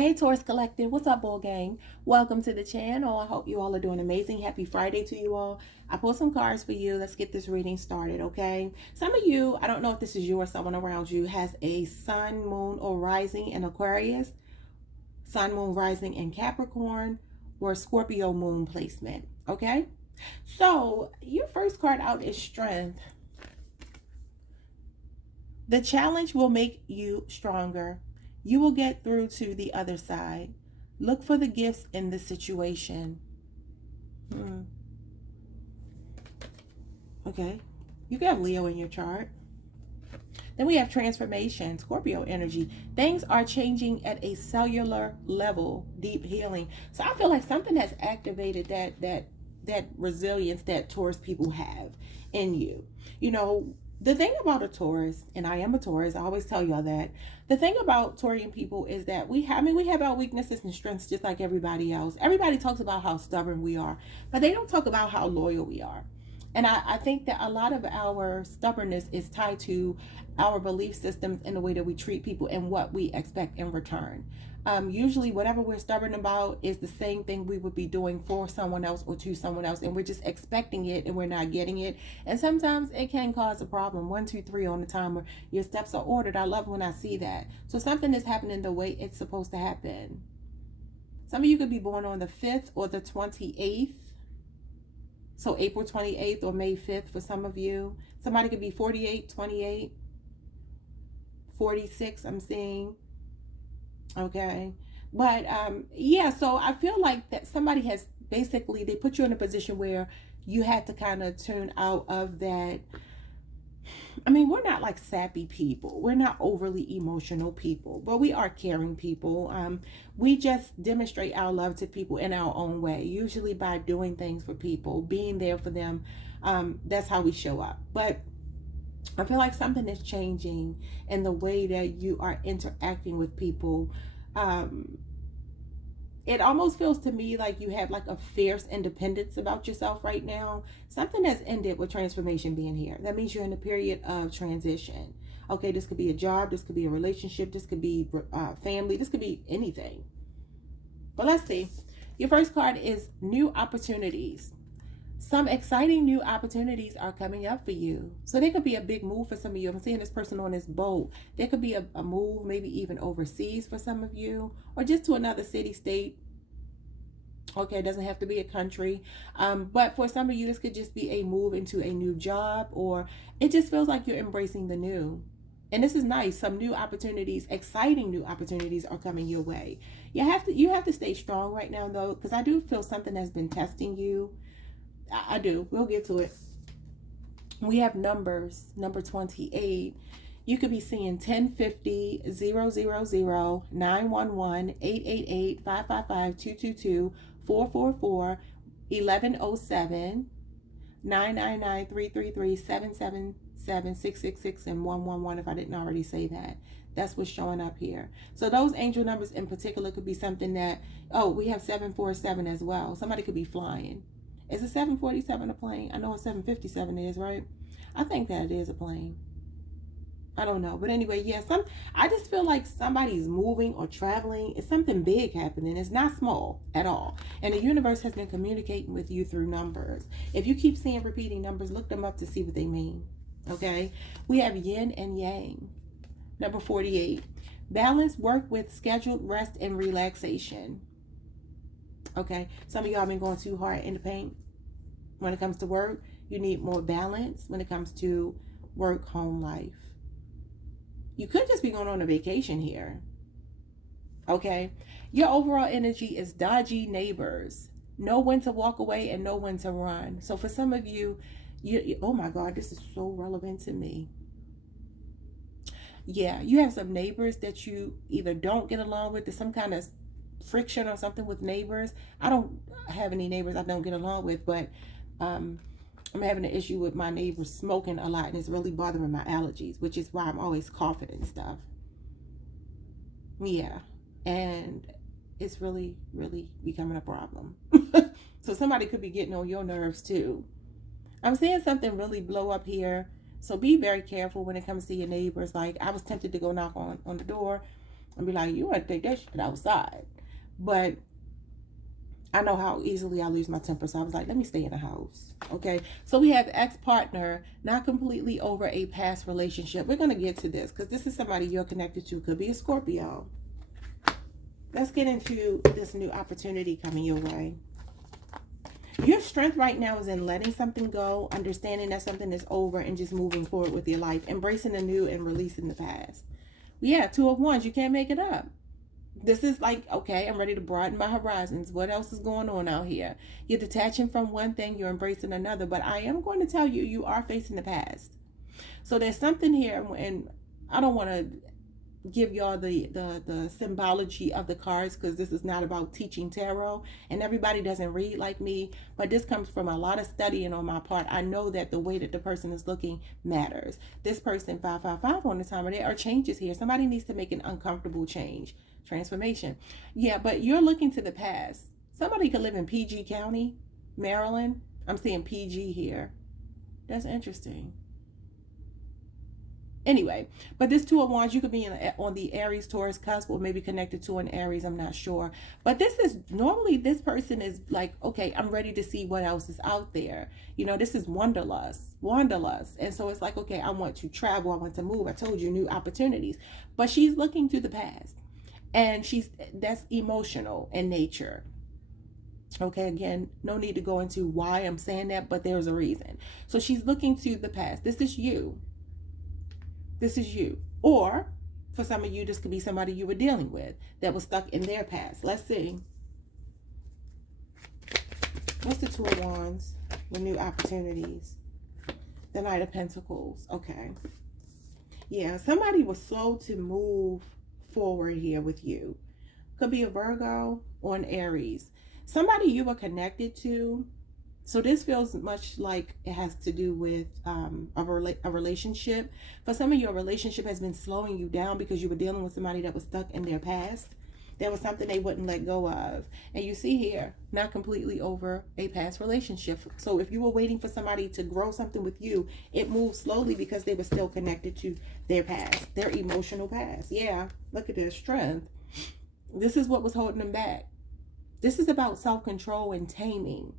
Hey Taurus Collective, what's up, Bull Gang? Welcome to the channel. I hope you all are doing amazing. Happy Friday to you all. I pulled some cards for you. Let's get this reading started, okay? Some of you, I don't know if this is you or someone around you, has a sun, moon, or rising in Aquarius, sun, moon, rising in Capricorn, or Scorpio moon placement, okay? So your first card out is Strength. The challenge will make you stronger. You will get through to the other side. Look for the gifts in the situation. Okay. You got Leo in your chart. Then we have transformation, Scorpio energy. Things are changing at a cellular level, deep healing. So I feel like something has activated that resilience that Taurus people have in you. You know, the thing about a Taurus, and I am a Taurus, I always tell y'all that. The thing about Taurian people is that we have our weaknesses and strengths just like everybody else. Everybody talks about how stubborn we are, but they don't talk about how loyal we are. And I think that a lot of our stubbornness is tied to our belief systems and the way that we treat people and what we expect in return. Usually whatever we're stubborn about is the same thing we would be doing for someone else or to someone else, and we're just expecting it and we're not getting it. And sometimes it can cause a problem. 1, 2, 3 on the timer. Your steps are ordered. I love when I see that. So something is happening the way it's supposed to happen. Some of you could be born on the 5th or the 28th. So April 28th or May 5th for some of you. Somebody could be 48, 28, 46, I'm seeing. Okay. But yeah, so I feel like that somebody has basically, they put you in a position where you had to kind of turn out of that. I mean, we're not like sappy people. We're not overly emotional people, but we are caring people. We just demonstrate our love to people in our own way, usually by doing things for people, being there for them. That's how we show up. But I feel like something is changing in the way that you are interacting with people. It almost feels to me like you have like a fierce independence about yourself right now. Something has ended with transformation being here. That means you're in a period of transition. Okay, this could be a job, this could be a relationship, this could be family, this could be anything. But let's see. Your first card is new opportunities. Some exciting new opportunities are coming up for you. So there could be a big move for some of you. I'm seeing this person on this boat. There could be a move, maybe even overseas for some of you, or just to another city, state. Okay, it doesn't have to be a country. But for some of you, this could just be a move into a new job, or it just feels like you're embracing the new. And this is nice. Some new opportunities, exciting new opportunities are coming your way. You have to stay strong right now, though, because I do feel something has been testing you. I do. We'll get to it. We have numbers. Number 28. You could be seeing 1050, 000, 911, 888, 555, 222, 444, 1107, 999, 333, 777, 666, and 111 if I didn't already say that. That's what's showing up here. So those angel numbers in particular could be something that, oh, we have 747 as well. Somebody could be flying. Is a 747 a plane? I know a 757 is, right? I think that it is a plane. I don't know. But anyway, yeah, I just feel like somebody's moving or traveling. It's something big happening. It's not small at all. And the universe has been communicating with you through numbers. If you keep seeing repeating numbers, look them up to see what they mean. Okay? We have yin and yang. Number 48. Balance work with scheduled rest and relaxation. Okay, some of y'all been going too hard in the paint when it comes to work. You need more balance when it comes to work home life. You could just be going on a vacation here. Okay, your overall energy is dodgy neighbors. Know when to walk away and know when to run. So for some of you, oh my God, this is so relevant to me. Yeah, you have some neighbors that you either don't get along with. There's some kind of friction or something with neighbors. I don't have any neighbors I don't get along with, but I'm having an issue with my neighbors smoking a lot, and it's really bothering my allergies, which is why I'm always coughing and stuff. Yeah, and it's really, really becoming a problem. So somebody could be getting on your nerves too. I'm seeing something really blow up here. So be very careful when it comes to your neighbors. Like, I was tempted to go knock on the door, and be like, you want to take that shit outside. But I know how easily I lose my temper, so I was like, let me stay in the house. Okay, so we have ex-partner, not completely over a past relationship. We're going to get to this because this is somebody you're connected to. Could be a Scorpio. Let's get into this new opportunity coming your way. Your strength right now is in letting something go, understanding that something is over, and just moving forward with your life, embracing the new and releasing the past. Yeah, 2 of Wands, you can't make it up. This is like, okay, I'm ready to broaden my horizons. What else is going on out here? You're detaching from one thing, you're embracing another. But I am going to tell you, you are facing the past. So there's something here, and I don't want to give y'all the symbology of the cards because this is not about teaching tarot, and everybody doesn't read like me, but this comes from a lot of studying on my part. I know that the way that the person is looking matters. This person 555 on the timer, there are changes here. Somebody needs to make an uncomfortable change. Transformation. Yeah, but you're looking to the past. Somebody could live in PG County, Maryland. I'm seeing PG here. That's interesting. Anyway, but this 2 of Wands, you could be on the Aries Taurus cusp, or maybe connected to an Aries, I'm not sure. But this is normally, this person is like, okay, I'm ready to see what else is out there. You know, this is wanderlust. And so it's like, okay, I want to travel, I want to move. I told you, new opportunities. But she's looking to the past. And that's emotional in nature. Okay, again, no need to go into why I'm saying that, but there's a reason. So she's looking to the past. This is you. This is you. Or for some of you, this could be somebody you were dealing with that was stuck in their past. Let's see. What's the 2 of Wands? The new opportunities. The Knight of Pentacles. Okay. Yeah, somebody was slow to move forward here with you. Could be a Virgo or an Aries. Somebody you were connected to. So this feels much like it has to do with a relationship. For some of your relationship has been slowing you down because you were dealing with somebody that was stuck in their past. There was something they wouldn't let go of. And you see here, not completely over a past relationship. So if you were waiting for somebody to grow something with you, it moved slowly because they were still connected to their past, their emotional past. Yeah, look at their strength. This is what was holding them back. This is about self-control and taming.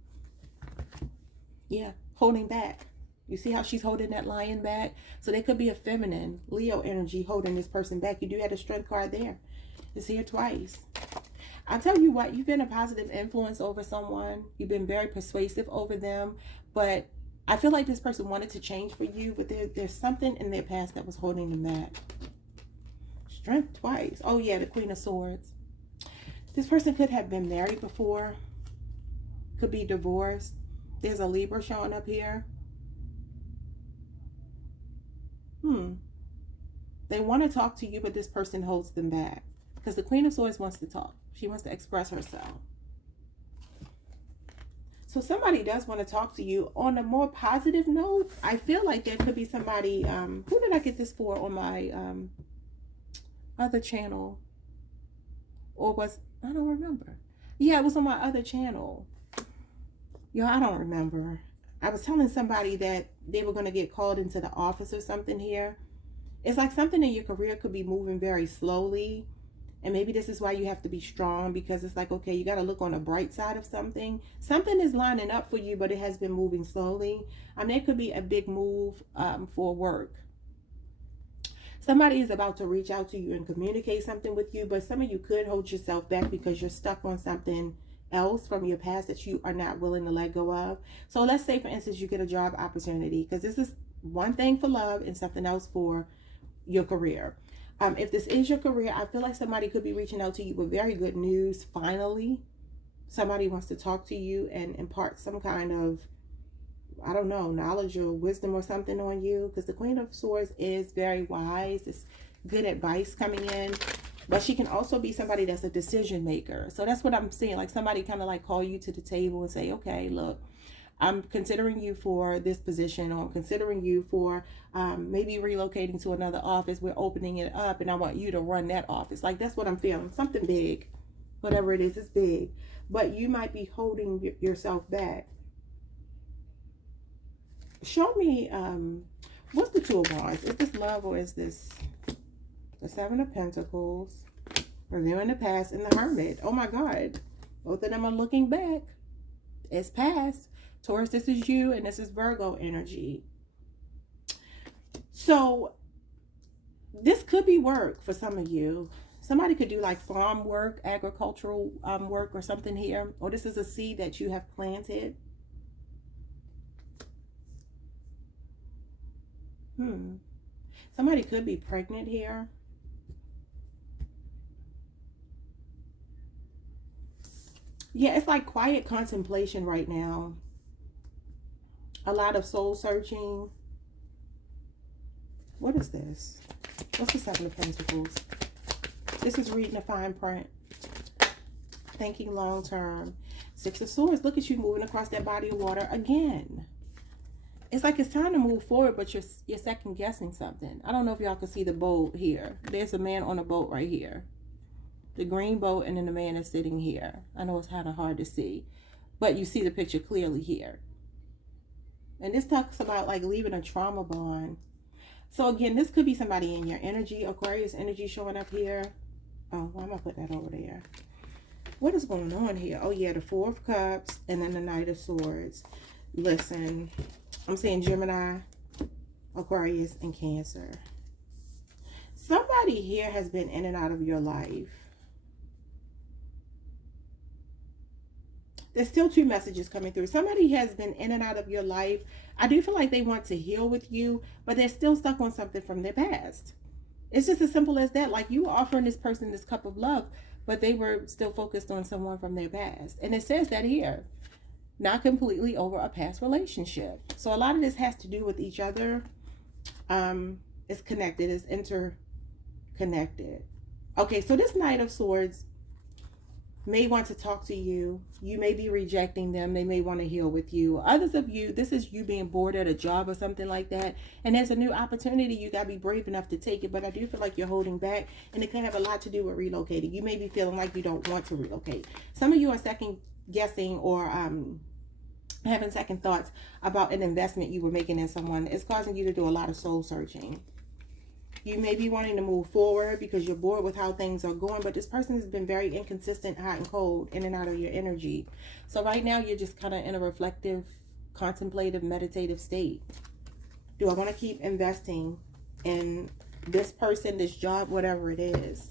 Yeah, holding back. You see how she's holding that lion back? So they could be a feminine, Leo energy holding this person back. You do have a strength card there. It's here twice. I'll tell you what, you've been a positive influence over someone. You've been very persuasive over them. But I feel like this person wanted to change for you, but there's something in their past that was holding them back. Strength twice. Oh yeah, the Queen of Swords. This person could have been married before. Could be divorced. There's a Libra showing up here. They want to talk to you, but this person holds them back. Because the Queen of Swords wants to talk. She wants to express herself. So somebody does want to talk to you. On a more positive note, I feel like there could be somebody. Who did I get this for on my other channel? Or I don't remember. Yeah, it was on my other channel. Yo, I don't remember. I was telling somebody that they were going to get called into the office or something here. It's like something in your career could be moving very slowly. And maybe this is why you have to be strong, because it's like, okay, you got to look on the bright side of something. Something is lining up for you, but it has been moving slowly. I mean, it could be a big move for work. Somebody is about to reach out to you and communicate something with you, but some of you could hold yourself back because you're stuck on something else from your past that you are not willing to let go of. So let's say, for instance, you get a job opportunity, because this is one thing for love and something else for your career. If this is your career, I feel like somebody could be reaching out to you with very good news. Finally, somebody wants to talk to you and impart some kind of, I don't know, knowledge or wisdom or something on you, because the Queen of Swords is very wise. It's good advice coming in. But she can also be somebody that's a decision maker. So that's what I'm seeing. Like somebody kind of like call you to the table and say, okay, look, I'm considering you for this position, or I'm considering you for maybe relocating to another office. We're opening it up and I want you to run that office. Like that's what I'm feeling. Something big. Whatever it is, it's big. But you might be holding yourself back. Show me, what's the 2 of Wands? Is this love or is this the 7 of Pentacles? Reviewing the past and the Hermit. Oh my God. Both of them are looking back. It's past. Taurus, this is you, and this is Virgo energy. So this could be work for some of you. Somebody could do like farm work, agricultural work or something here. Or this is a seed that you have planted. Somebody could be pregnant here. Yeah, it's like quiet contemplation right now. A lot of soul searching. What is this? What's the Seven of Pentacles? This is reading the fine print. Thinking long term. Six of Swords. Look at you moving across that body of water again. It's like it's time to move forward, but you're second guessing something. I don't know if y'all can see the boat here. There's a man on a boat right here. The green boat, and then the man is sitting here. I know it's kind of hard to see, but you see the picture clearly here. And this talks about like leaving a trauma bond. So again, this could be somebody in your energy, Aquarius energy showing up here. Oh, why am I put that over there? What is going on here? Oh yeah, the Four of Cups and then the Knight of Swords. Listen, I'm saying Gemini, Aquarius, and Cancer. Somebody here has been in and out of your life. There's still two messages coming through. Somebody has been in and out of your life. I do feel like they want to heal with you, but they're still stuck on something from their past. It's just as simple as that. Like you were offering this person this cup of love, but they were still focused on someone from their past. And it says that here. Not completely over a past relationship. So a lot of this has to do with each other. It's connected. It's interconnected. Okay, so this Knight of Swords may want to talk to you. You may be rejecting them. They may want to heal with you. Others of you, this is you being bored at a job or something like that. And there's a new opportunity. You got to be brave enough to take it. But I do feel like you're holding back. And it can have a lot to do with relocating. You may be feeling like you don't want to relocate. Some of you are second guessing or having second thoughts about an investment you were making in someone. It's causing you to do a lot of soul searching. You may be wanting to move forward because you're bored with how things are going, but this person has been very inconsistent, hot and cold, in and out of your energy. So right now you're just kind of in a reflective, contemplative, meditative state. Do I want to keep investing in this person, this job, whatever it is?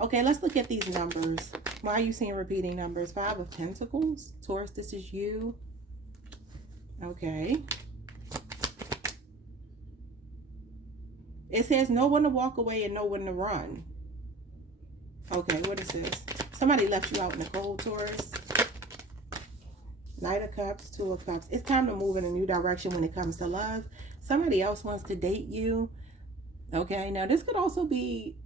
Okay, let's look at these numbers. Why are you seeing repeating numbers? Five of Pentacles. Taurus, this is you. Okay. It says no one to walk away and no one to run. Okay, what is this? Somebody left you out in the cold, Taurus. Knight of Cups, Two of Cups. It's time to move in a new direction when it comes to love. Somebody else wants to date you. Okay, now this could also be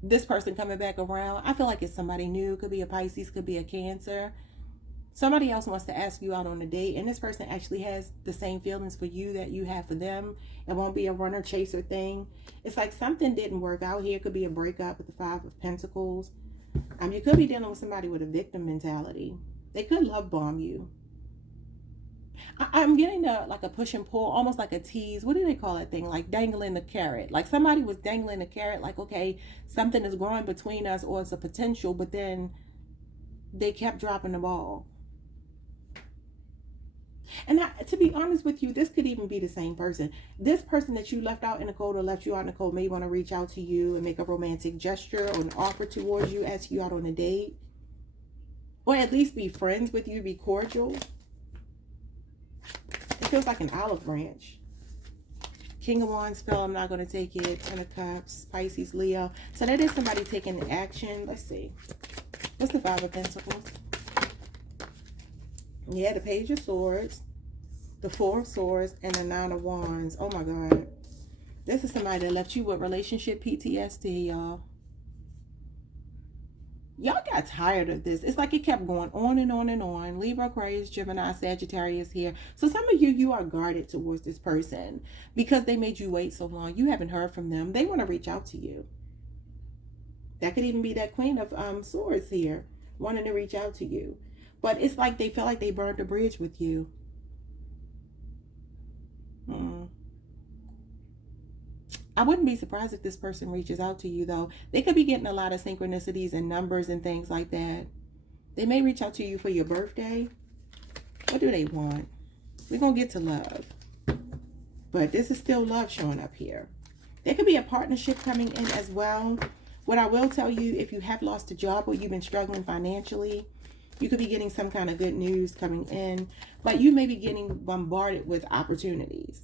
this person coming back around. I feel like it's somebody new. Could be a Pisces, could be a Cancer. Somebody else wants to ask you out on a date, and this person actually has the same feelings for you that you have for them. It won't be a runner chaser thing. It's like something didn't work out here. It could be a breakup with the Five of Pentacles. You could be dealing with somebody with a victim mentality. They could love bomb you. I'm getting like a push and pull, almost like a tease. What do they call that thing? Like dangling the carrot. Like somebody was dangling the carrot, like, okay, something is growing between us or it's a potential, but then they kept dropping the ball. And to be honest with you, this could even be the same person. This person that you left out in the cold or left you out in the cold may want to reach out to you and make a romantic gesture or an offer towards you, ask you out on a date. Or at least be friends with you, be cordial. It feels like an olive branch. King of Wands fell, I'm not going to take it. Ten of Cups, Pisces, Leo. So that is somebody taking action. Let's see. What's the Five of Pentacles? Yeah, the Page of Swords, the Four of Swords, and the Nine of Wands. Oh my God. This is somebody that left you with relationship PTSD, y'all. Y'all got tired of this. It's like it kept going on and on and on. Libra, Aquarius, Gemini, Sagittarius here. So some of you are guarded towards this person because they made you wait so long. You haven't heard from them. They want to reach out to you. That could even be that Queen of Swords here, wanting to reach out to you. But it's like they feel like they burned a bridge with you. I wouldn't be surprised if this person reaches out to you, though. They could be getting a lot of synchronicities and numbers and things like that. They may reach out to you for your birthday. What do they want? We're going to get to love. But this is still love showing up here. There could be a partnership coming in as well. What I will tell you, if you have lost a job or you've been struggling financially, you could be getting some kind of good news coming in. But you may be getting bombarded with opportunities.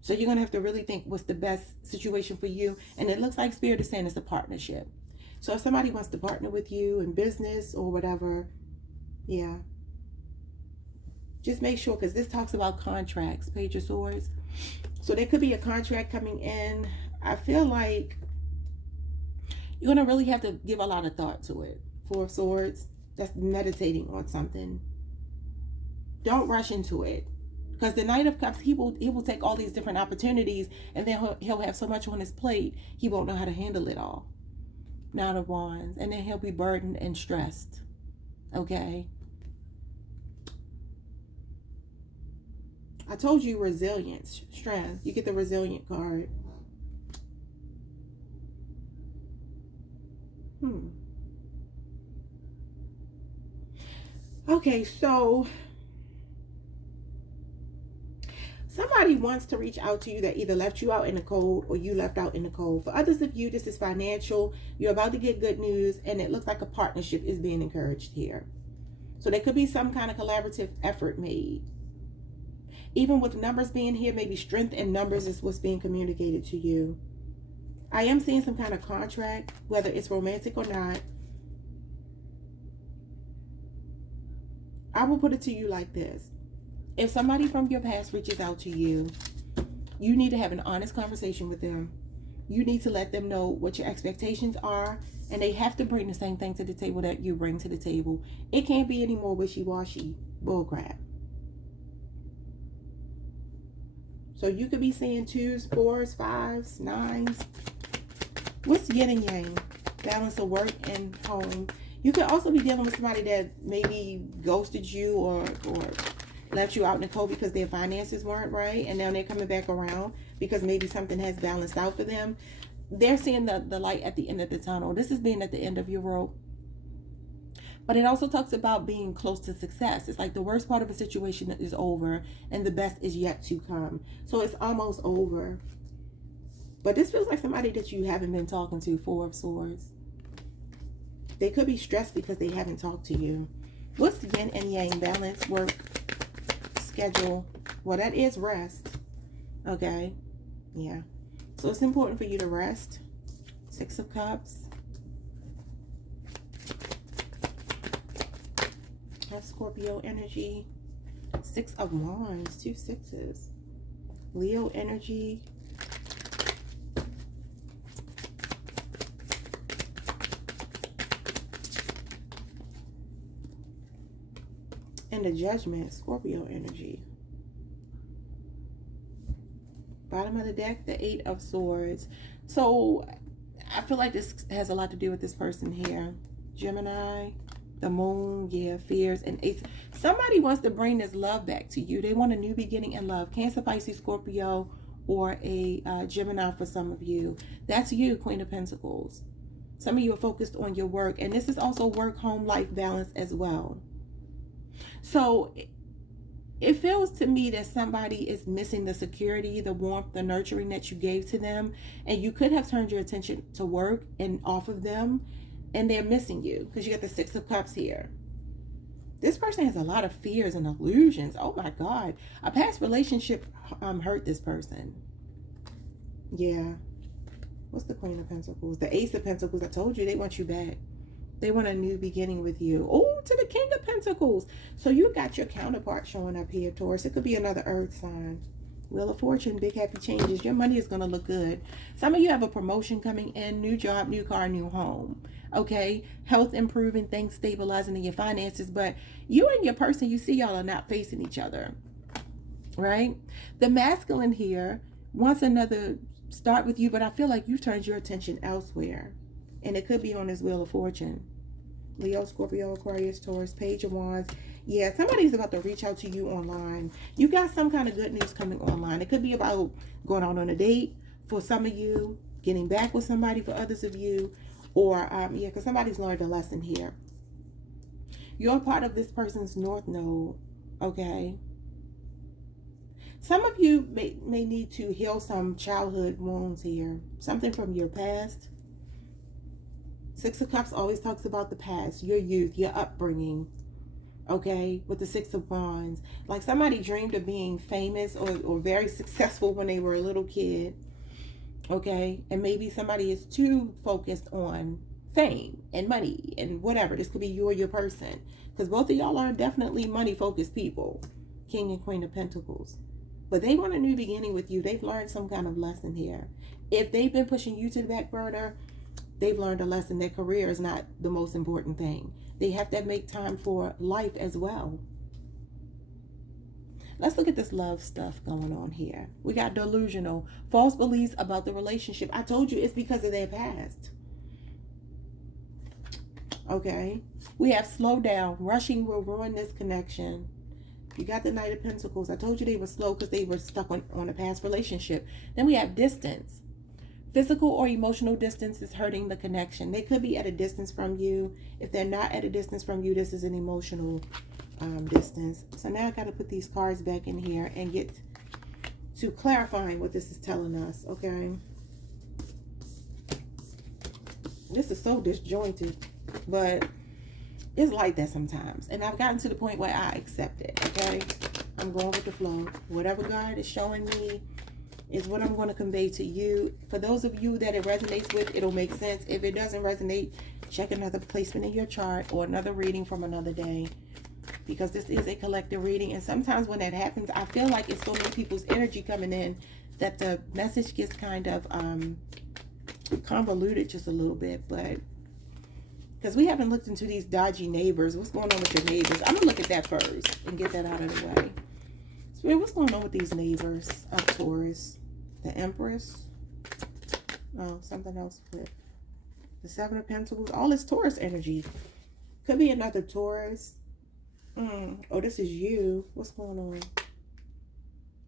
So you're going to have to really think what's the best situation for you. And it looks like Spirit is saying it's a partnership. So if somebody wants to partner with you in business or whatever, yeah. Just make sure, because this talks about contracts, Page of Swords. So there could be a contract coming in. I feel like you're going to really have to give a lot of thought to it. Four of Swords, that's meditating on something. Don't rush into it. Because the Knight of Cups, he will take all these different opportunities, and then he'll have so much on his plate, he won't know how to handle it all. Knight of Wands, and then he'll be burdened and stressed. Okay? I told you resilience, strength. You get the resilient card. Okay, so somebody wants to reach out to you that either left you out in the cold or you left out in the cold. For others of you, this is financial. You're about to get good news, and it looks like a partnership is being encouraged here. So there could be some kind of collaborative effort made. Even with numbers being here, maybe strength in numbers is what's being communicated to you. I am seeing some kind of contract, whether it's romantic or not. I will put it to you like this. If somebody from your past reaches out to you, you need to have an honest conversation with them. You need to let them know what your expectations are, and they have to bring the same thing to the table that you bring to the table. It can't be any more wishy-washy bullcrap. So you could be seeing 2s, 4s, 5s, 9s. What's yin and yang? Balance of work and home. You could also be dealing with somebody that maybe ghosted you or left you out in the cold because their finances weren't right, and now they're coming back around because maybe something has balanced out for them. They're seeing the light at the end of the tunnel. This is being at the end of your rope. But it also talks about being close to success. It's like the worst part of a situation is over and the best is yet to come. So it's almost over. But this feels like somebody that you haven't been talking to. 4 of Swords. They could be stressed because they haven't talked to you. What's yin and yang? Balance, work, schedule. Well, that is rest. Okay. Yeah. So it's important for you to rest. 6 of Cups. That's Scorpio energy. 6 of Wands. 2 6s. Leo energy. And the Judgment. Scorpio energy. Bottom of the deck, the 8 of Swords. So I feel like this has a lot to do with this person here. Gemini, the Moon, yeah, fears, and Ace. Somebody wants to bring this love back to you. They want a new beginning in love. Cancer, Pisces, Scorpio, or a Gemini for some of you. That's you, Queen of Pentacles. Some of you are focused on your work, and this is also work, home, life balance as well. So it feels to me that somebody is missing the security, the warmth, the nurturing that you gave to them. And you could have turned your attention to work and off of them. And they're missing you because you got the 6 of Cups here. This person has a lot of fears and illusions. Oh my God. A past relationship hurt this person. Yeah. What's the Queen of Pentacles? The Ace of Pentacles. I told you they want you back. They want a new beginning with you. Oh, to the King of Pentacles. So you got your counterpart showing up here, Taurus. It could be another earth sign. Wheel of Fortune, big happy changes. Your money is going to look good. Some of you have a promotion coming in, new job, new car, new home. Okay? Health improving, things stabilizing in your finances. But you and your person, you see y'all are not facing each other. Right? The masculine here wants another start with you, but I feel like you've turned your attention elsewhere. And it could be on this Wheel of Fortune. Leo, Scorpio, Aquarius, Taurus, Page of Wands. Yeah, somebody's about to reach out to you online. You got some kind of good news coming online. It could be about going out on a date, for some of you, getting back with somebody for others of you, or yeah, because somebody's learned a lesson here. You're part of this person's North Node, okay? Some of you may need to heal some childhood wounds here, something from your past. Six of Cups always talks about the past, your youth, your upbringing, okay? With the Six of Wands. Like somebody dreamed of being famous or very successful when they were a little kid, okay? And maybe somebody is too focused on fame and money and whatever. This could be you or your person, because both of y'all are definitely money-focused people, King and Queen of Pentacles. But they want a new beginning with you. They've learned some kind of lesson here. If they've been pushing you to the back burner, they've learned a lesson that career is not the most important thing. They have to make time for life as well. Let's look at this love stuff going on here. We got delusional, false beliefs about the relationship. I told you it's because of their past. Okay. We have slow down. Rushing will ruin this connection. You got the Knight of Pentacles. I told you they were slow because they were stuck on a past relationship. Then we have distance. Physical or emotional distance is hurting the connection. They could be at a distance from you. If they're not at a distance from you, this is an emotional distance. So now I got to put these cards back in here and get to clarifying what this is telling us, okay? This is so disjointed, but it's like that sometimes. And I've gotten to the point where I accept it, okay? I'm going with the flow. Whatever God is showing me is what I'm going to convey to you. For those of you that it resonates with, it'll make sense. If it doesn't resonate, check another placement in your chart or another reading from another day, because this is a collective reading. And sometimes when that happens, I feel like it's so many people's energy coming in that the message gets kind of convoluted just a little bit. But because we haven't looked into these dodgy neighbors. What's going on with your neighbors? I'm going to look at that first and get that out of the way. So what's going on with these neighbors of Taurus? The Empress. Oh, something else flipped. The Seven of Pentacles. All this Taurus energy. Could be another Taurus. Oh, this is you. What's going on?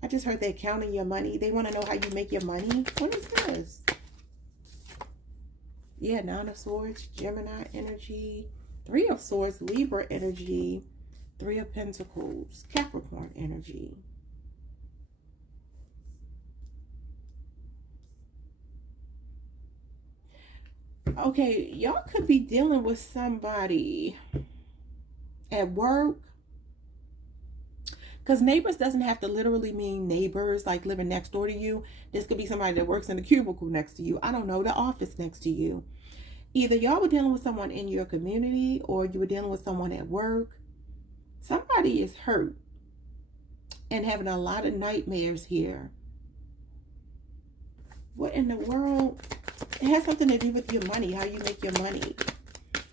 I just heard they're counting your money. They want to know how you make your money. What is this? Yeah, Nine of Swords, Gemini energy, Three of Swords, Libra energy, Three of Pentacles, Capricorn energy. Okay, y'all could be dealing with somebody at work. Because neighbors doesn't have to literally mean neighbors, like living next door to you. This could be somebody that works in the cubicle next to you. I don't know, the office next to you. Either y'all were dealing with someone in your community or you were dealing with someone at work. Somebody is hurt and having a lot of nightmares here. What in the world? It has something to do with your money, how you make your money.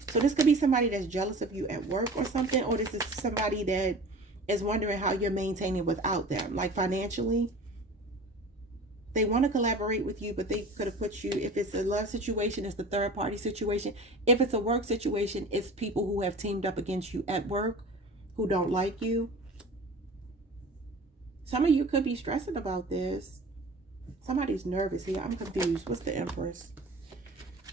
So this could be somebody that's jealous of you at work or something, or this is somebody that is wondering how you're maintaining without them, like financially. They want to collaborate with you, but they could have put you, if it's a love situation, it's the third party situation. If it's a work situation, it's people who have teamed up against you at work who don't like you. Some of you could be stressing about this. Somebody's nervous here. I'm confused. What's the Empress?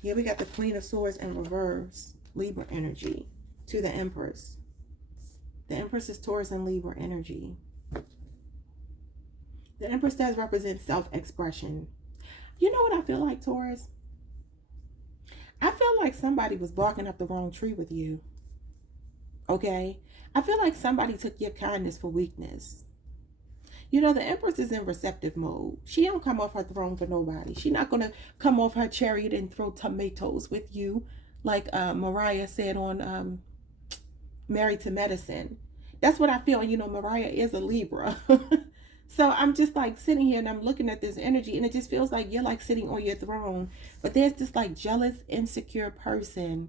Here we got the Queen of Swords in reverse, Libra energy, to the Empress. The Empress is Taurus and Libra energy. The Empress does represent self-expression. You know what I feel like, Taurus? I feel like somebody was barking up the wrong tree with you. Okay? I feel like somebody took your kindness for weakness. You know, the Empress is in receptive mode. She don't come off her throne for nobody. She's not going to come off her chariot and throw tomatoes with you, like Mariah said on Married to Medicine. That's what I feel. You know, Mariah is a Libra. So I'm just like sitting here and I'm looking at this energy and it just feels like you're like sitting on your throne. But there's this like jealous, insecure person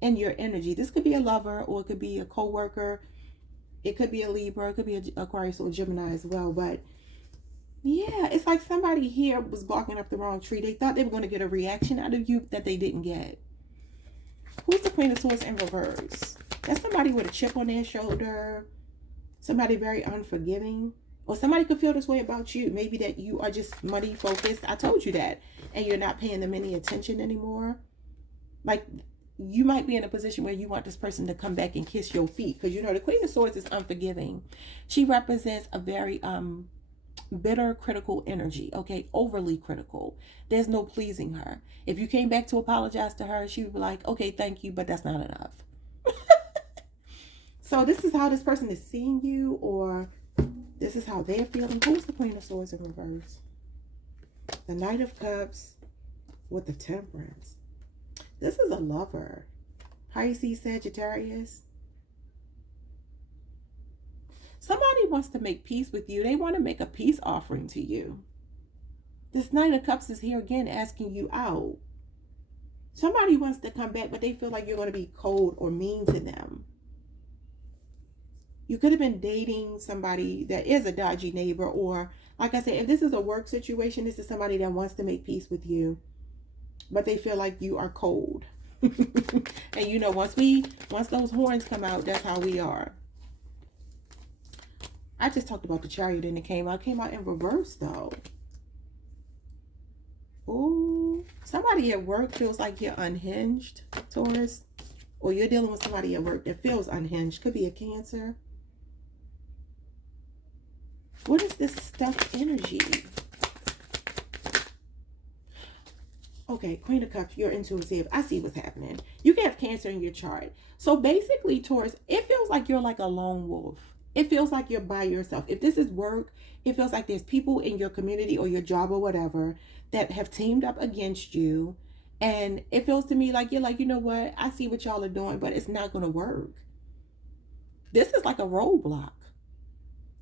in your energy. This could be a lover or it could be a co-worker. It could be a Libra. It could be a Aquarius or Gemini as well. But yeah, it's like somebody here was barking up the wrong tree. They thought they were going to get a reaction out of you that they didn't get. Who's the Queen of Swords in reverse? That's somebody with a chip on their shoulder. Somebody very unforgiving. Or somebody could feel this way about you. Maybe that you are just money focused. I told you that. And you're not paying them any attention anymore. Like, you might be in a position where you want this person to come back and kiss your feet. Because, the Queen of Swords is unforgiving. She represents a very bitter, critical energy. Okay, overly critical. There's no pleasing her. If you came back to apologize to her, she would be like, okay, thank you, but that's not enough. So this is how this person is seeing you, or this is how they're feeling. Who's the Queen of Swords in reverse? The Knight of Cups with the Temperance. This is a lover. Pisces, Sagittarius. Somebody wants to make peace with you. They want to make a peace offering to you. This Knight of Cups is here again asking you out. Somebody wants to come back, but they feel like you're going to be cold or mean to them. You could have been dating somebody that is a dodgy neighbor, or like I said, if this is a work situation, this is somebody that wants to make peace with you, but they feel like you are cold. And once those horns come out, that's how we are. I just talked about the Chariot and it came out in reverse though. Ooh, somebody at work feels like you're unhinged, Taurus, or you're dealing with somebody at work that feels unhinged. Could be a Cancer. What is this stuck energy? Okay, Queen of Cups, you're intuitive. I see what's happening. You can have Cancer in your chart. So basically, Taurus, it feels like you're like a lone wolf. It feels like you're by yourself. If this is work, it feels like there's people in your community or your job or whatever that have teamed up against you. And it feels to me like you're like, you know what? I see what y'all are doing, but it's not going to work. This is like a roadblock.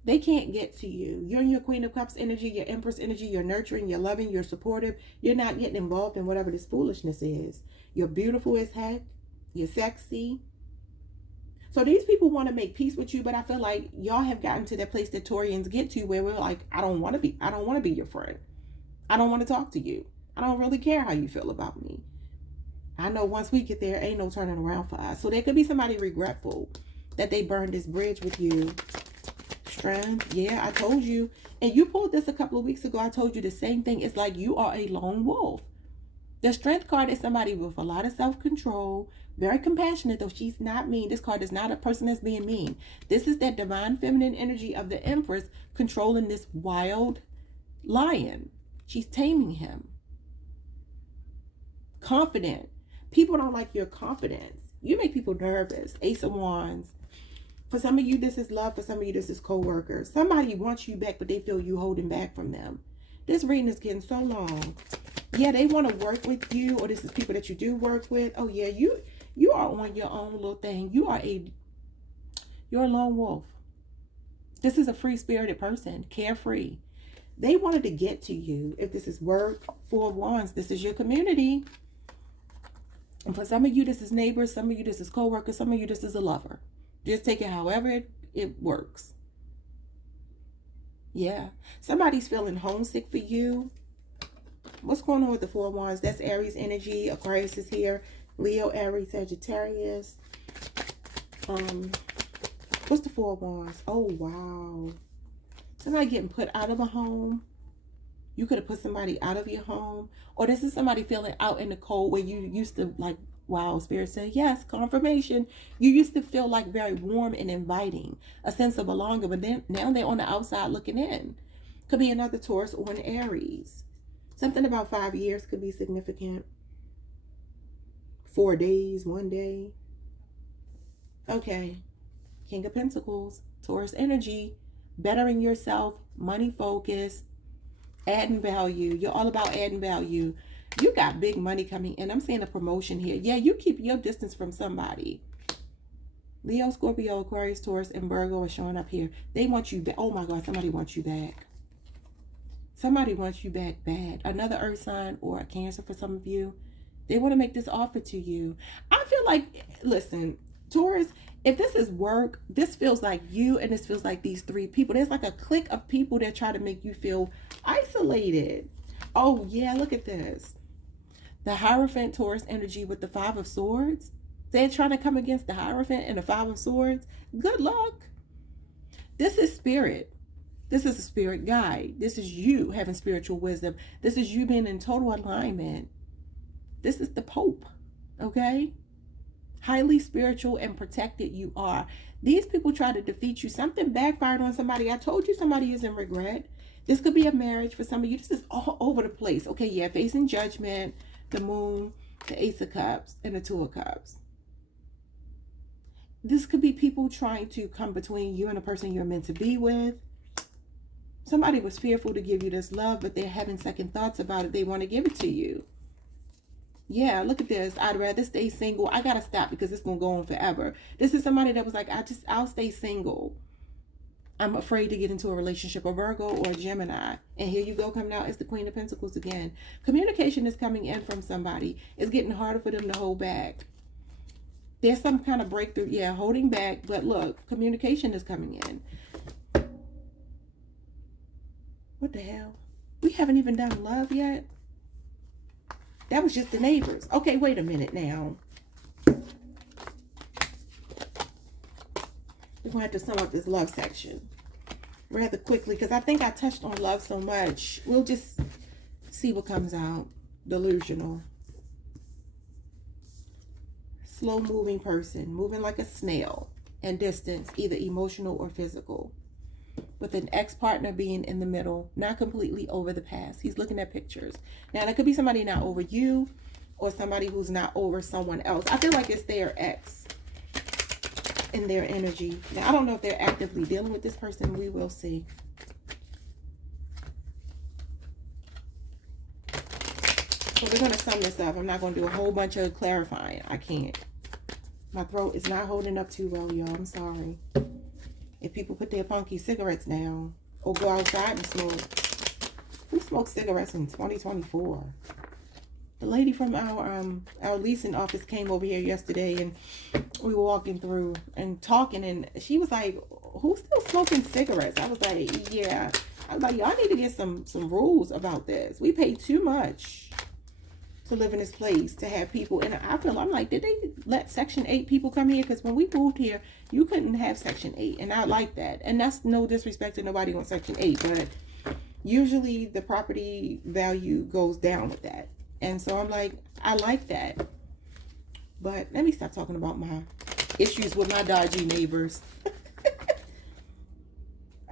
They can't get to you. You're in your Queen of Cups energy, your Empress energy. You're nurturing, you're loving, you're supportive. You're not getting involved in whatever this foolishness is. You're beautiful as heck. You're sexy. So these people want to make peace with you, but I feel like y'all have gotten to that place that Taurians get to where we're like, I don't want to be your friend. I don't want to talk to you. I don't really care how you feel about me. I know once we get there, ain't no turning around for us. So there could be somebody regretful that they burned this bridge with you. Strength, yeah, I told you. And you pulled this a couple of weeks ago. I told you the same thing. It's like you are a lone wolf. The Strength card is somebody with a lot of self-control, very compassionate, though she's not mean. This card is not a person that's being mean. This is that divine feminine energy of the Empress controlling this wild lion. She's taming him. Confident. People don't like your confidence. You make people nervous. Ace of Wands. For some of you, this is love. For some of you, this is co-workers. Somebody wants you back, but they feel you holding back from them. This reading is getting so long. Yeah, they want to work with you, or this is people that you do work with. Oh yeah, you are on your own little thing. You're a lone wolf. This is a free-spirited person, carefree. They wanted to get to you. If this is work, Four of Wands, this is your community. And for some of you, this is neighbors. Some of you, this is co-workers. Some of you, this is a lover. Just take it however it works. Yeah. Somebody's feeling homesick for you. What's going on with the Four of Wands? That's Aries energy. Aquarius is here. Leo, Aries, Sagittarius. What's the Four of Wands? Oh, wow. Somebody getting put out of a home. You could have put somebody out of your home. Or this is somebody feeling out in the cold where you used to like, wow, Spirit said, yes, confirmation. You used to feel like very warm and inviting, a sense of belonging, but then now they're on the outside looking in. Could be another Taurus or an Aries. Something about 5 years could be significant. 4 days, 1 day. Okay. King of Pentacles, Taurus energy, bettering yourself, money focused, adding value. You're all about adding value. You got big money coming in. I'm seeing a promotion here. Yeah, you keep your distance from somebody. Leo, Scorpio, Aquarius, Taurus, and Virgo are showing up here. They want you back. Oh my God, somebody wants you back. Somebody wants you back bad. Another earth sign or a Cancer for some of you. They want to make this offer to you. I feel like, listen, Taurus, if this is work, this feels like you and this feels like these three people. There's like a clique of people that try to make you feel isolated. Oh yeah, look at this. The Hierophant, Taurus energy with the Five of Swords. They're trying to come against the Hierophant and the Five of Swords. Good luck. This is spirit. This is a spirit guide. This is you having spiritual wisdom. This is you being in total alignment. This is the Pope, okay? Highly spiritual and protected you are. These people try to defeat you. Something backfired on somebody. I told you somebody is in regret. This could be a marriage for some of you. This is all over the place. Okay, yeah, facing judgment, the moon, the Ace of Cups, and the Two of Cups. This could be people trying to come between you and the person you're meant to be with. Somebody was fearful to give you this love, but they're having second thoughts about it. They want to give it to you. Yeah, look at this. I'd rather stay single. I gotta stop because it's gonna go on forever. This is somebody that was like, I'll stay single. I'm afraid to get into a relationship, a Virgo or a Gemini. And here you go, coming out. It's the Queen of Pentacles again. Communication is coming in from somebody. It's getting harder for them to hold back. There's some kind of breakthrough. Yeah, holding back. But look, communication is coming in. What the hell? We haven't even done love yet? That was just the neighbors. Okay, wait a minute now. We're going to have to sum up this love section rather quickly because I think I touched on love so much. We'll just see what comes out. Delusional. Slow-moving person. Moving like a snail. And distance, either emotional or physical. With an ex-partner being in the middle, not completely over the past. He's looking at pictures. Now, that could be somebody not over you or somebody who's not over someone else. I feel like it's their ex in their energy. Now, I don't know if they're actively dealing with this person. We will see. So we're going to sum this up. I'm not going to do a whole bunch of clarifying. I can't. My throat is not holding up too well, y'all. I'm sorry. If people put their funky cigarettes down or go outside and smoke. Who smoked cigarettes in 2024? The lady from our leasing office came over here yesterday and we were walking through and talking and she was like, who's still smoking cigarettes? I was like, yeah. I was like, y'all need to get some rules about this. We pay too much to live in this place, to have people. And I'm like, did they let Section 8 people come here? Because when we moved here, you couldn't have Section 8. And I like that. And that's no disrespect to nobody on Section 8. But usually the property value goes down with that. And so I'm like, I like that. But let me stop talking about my issues with my dodgy neighbors.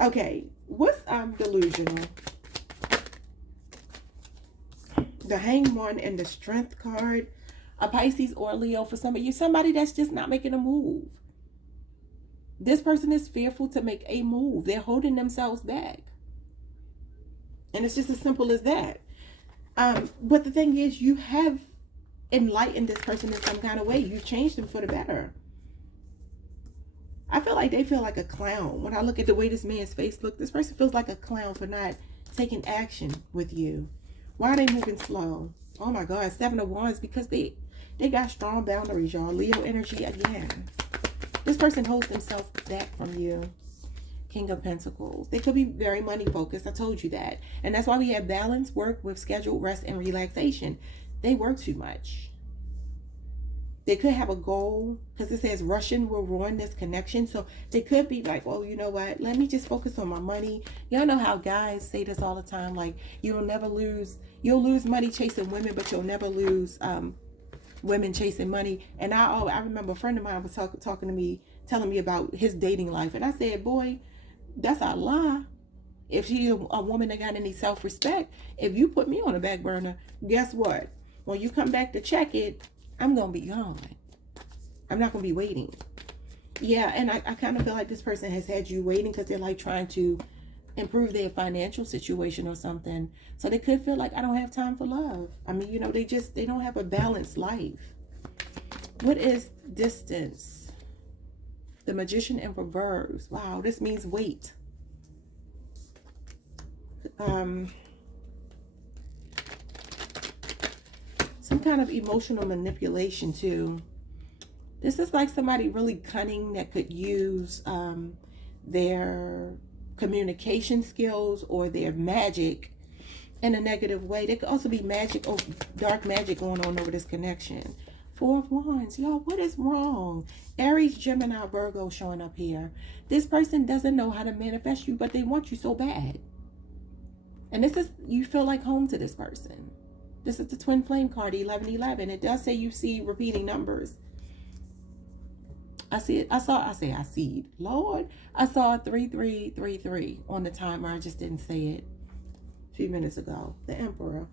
Okay, what's delusional? The Hanged One and the Strength card. A Pisces or a Leo for some of you. Somebody that's just not making a move. This person is fearful to make a move. They're holding themselves back. And it's just as simple as that. But the thing is, you have enlightened this person in some kind of way. You've changed them for the better. I feel like they feel like a clown. When I look at the way this man's face looks, this person feels like a clown for not taking action with you. Why are they moving slow? Oh my God, 7 of Wands, because they got strong boundaries, y'all. Leo energy again. This person holds themselves back from you. King of Pentacles. They could be very money focused. I told you that. And that's why we have balance, work with scheduled rest and relaxation. They work too much. They could have a goal because it says Russian will ruin this connection. So they could be like, well, you know what? Let me just focus on my money. Y'all know how guys say this all the time. Like, you'll lose money chasing women, but you'll never lose women chasing money. And I remember a friend of mine was talking to me, telling me about his dating life. And I said, boy, that's a lie. If she's a woman that got any self-respect, if you put me on a back burner, guess what? When you come back to check it, I'm going to be gone. I'm not going to be waiting. Yeah, and I kind of feel like this person has had you waiting because they're like trying to improve their financial situation or something. So they could feel like, I don't have time for love. I mean, you know, they don't have a balanced life. What is distance? The Magician in reverse. Wow, this means wait. Some kind of emotional manipulation too. This is like somebody really cunning that could use their communication skills or their magic in a negative way. There could also be magic or dark magic going on over this connection. Four of Wands. Y'all, what is wrong? Aries, Gemini, Virgo showing up here. This person doesn't know how to manifest you, but they want you so bad. And this is, you feel like home to this person. This is the twin flame card, 1111. It does say you see repeating numbers. I see it. I see. Lord, I saw 3333 on the timer. I just didn't say it a few minutes ago. The Emperor.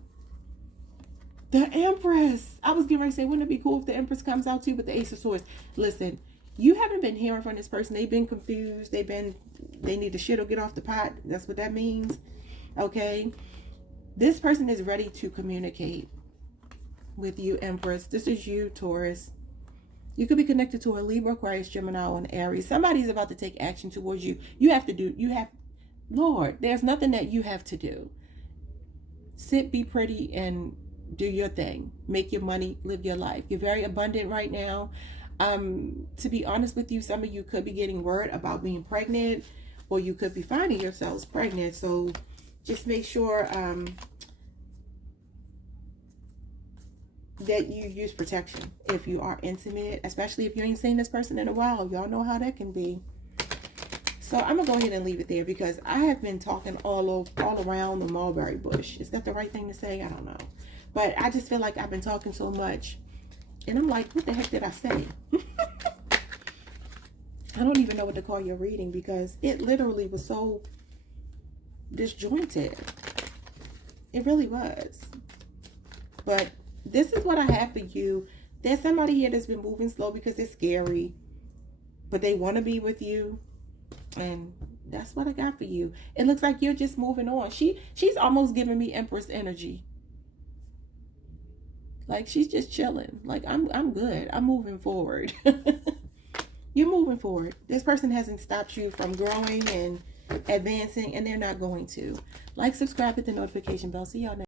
The Empress. I was getting ready to say, wouldn't it be cool if the Empress comes out too? But the Ace of Swords. Listen, you haven't been hearing from this person. They've been confused. They need to shit or get off the pot. That's what that means. Okay. This person is ready to communicate with you, Empress. This is you, Taurus. You could be connected to a Libra, Aquarius, Gemini, or an Aries. Somebody's about to take action towards you. Lord, there's nothing that you have to do. Sit, be pretty, and do your thing. Make your money, live your life. You're very abundant right now. To be honest with you, some of you could be getting word about being pregnant, or you could be finding yourselves pregnant. So just make sure that you use protection if you are intimate, especially if you ain't seen this person in a while. Y'all know how that can be. So I'm gonna go ahead and leave it there because I have been talking all around the mulberry bush. Is that the right thing to say? I don't know. But I just feel like I've been talking so much. And I'm like, what the heck did I say? I don't even know what to call your reading because it literally was so disjointed. It really was. But this is what I have for you. There's somebody here that's been moving slow because it's scary. But they want to be with you. And that's what I got for you. It looks like you're just moving on. She's almost giving me Empress energy. Like she's just chilling. Like I'm good. I'm moving forward. You're moving forward. This person hasn't stopped you from growing and advancing, and they're not going to. Like, subscribe, hit the notification bell. See y'all next.